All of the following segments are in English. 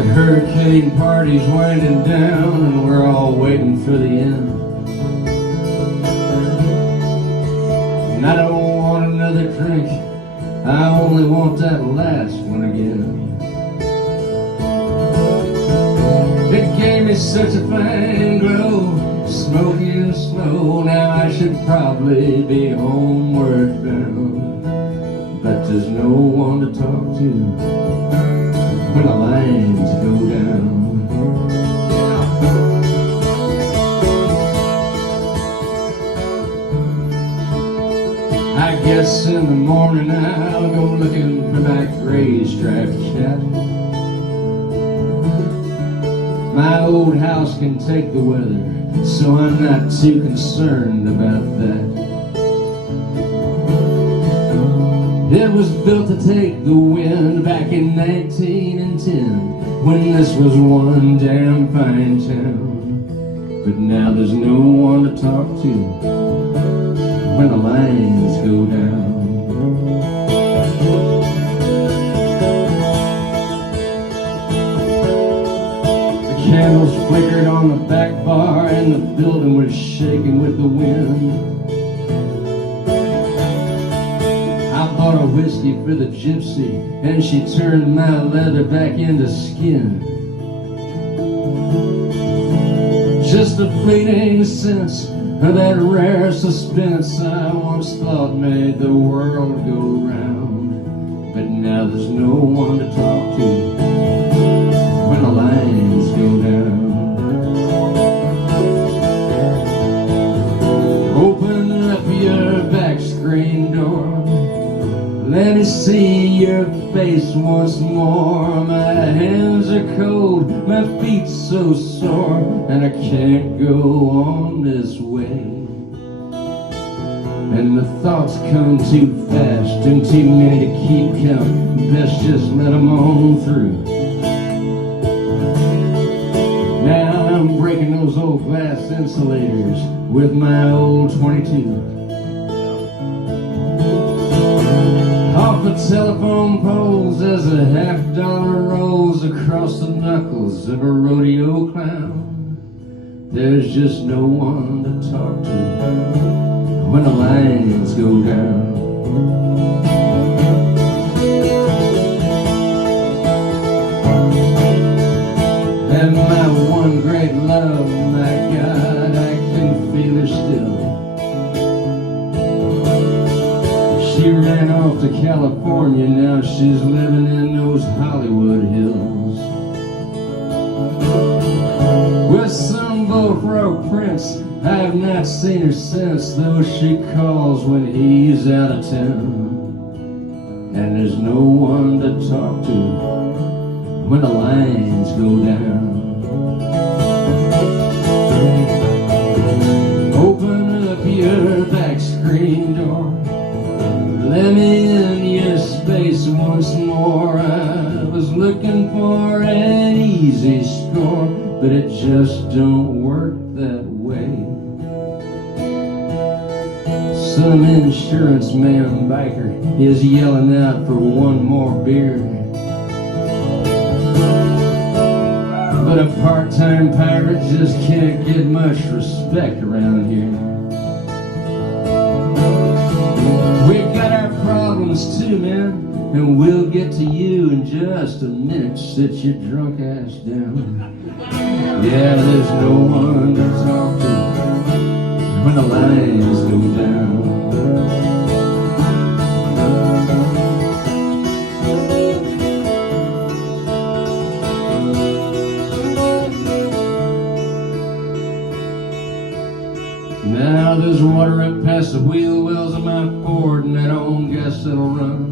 The hurricane party's winding down and we're all waiting for the end. And I don't want another drink, I only want that last one again. It gave me such a fine glow, smoky and slow. Now I should probably be homeward bound, but there's no one to talk to when the lines go down. I guess in the morning I'll go looking for my gray striped cat. My old house can take the weather, so I'm not too concerned about that. It was built to take the wind back in 1910, when this was one damn fine town. But now there's no one to talk to when the lines go down. The candles flickered on the back bar and the building was shaking with the wind. I bought a whiskey for the gypsy and she turned my leather back into skin. Just a fleeting sense of that rare suspense I once thought made the world go round. But now there's no one to talk to when the lines go down. Open up your back screen door, let me see your face once more. My hands are cold, my feet so sore, and I can't go on this way. And the thoughts come too fast and too many to keep count. Best just let them on through. Now I'm breaking those old glass insulators with my old 22. Off the telephone poles as a $50 rolls across the knuckles of a rodeo clown. There's just no one to talk to when the lines go down. And my one great love, my God, I can feel her still. She ran off to California, now she's living in those Hollywood hills with some bullfrog prince. I have not seen her since, though she calls when he's out of town. And there's no one to talk to when the lines go down. Open up your back screen door, let me in your space once more. I was looking for an easy score, but it just don't work that way. Some insurance man biker is yelling out for one more beer, but a part-time pirate just can't get much respect around here. We've got our problems too, man, and we'll get to you in just a minute. Sit your drunk ass down. Yeah, there's no one to talk to when the lines go down. Now there's water up past the wheel wells of my Ford, and I don't guess it'll run.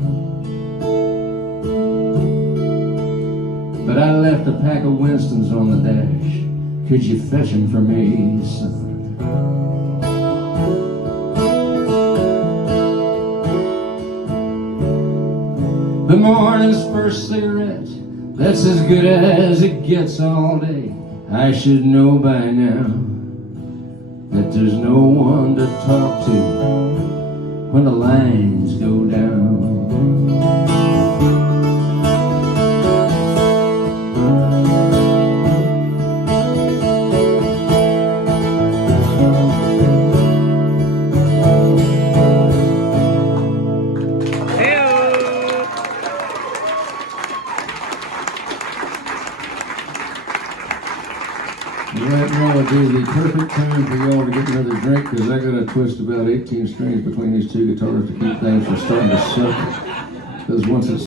But I left a pack of Winstons on the dash. Could you fetch them for me, son? The morning's first cigarette, that's as good as it gets all day. I should know by now that there's no one to talk to when the lines go down. Right now would be the perfect time for y'all to get another drink, because I gotta twist about 18 strings between these two guitars to keep things from starting to suck. Because once it's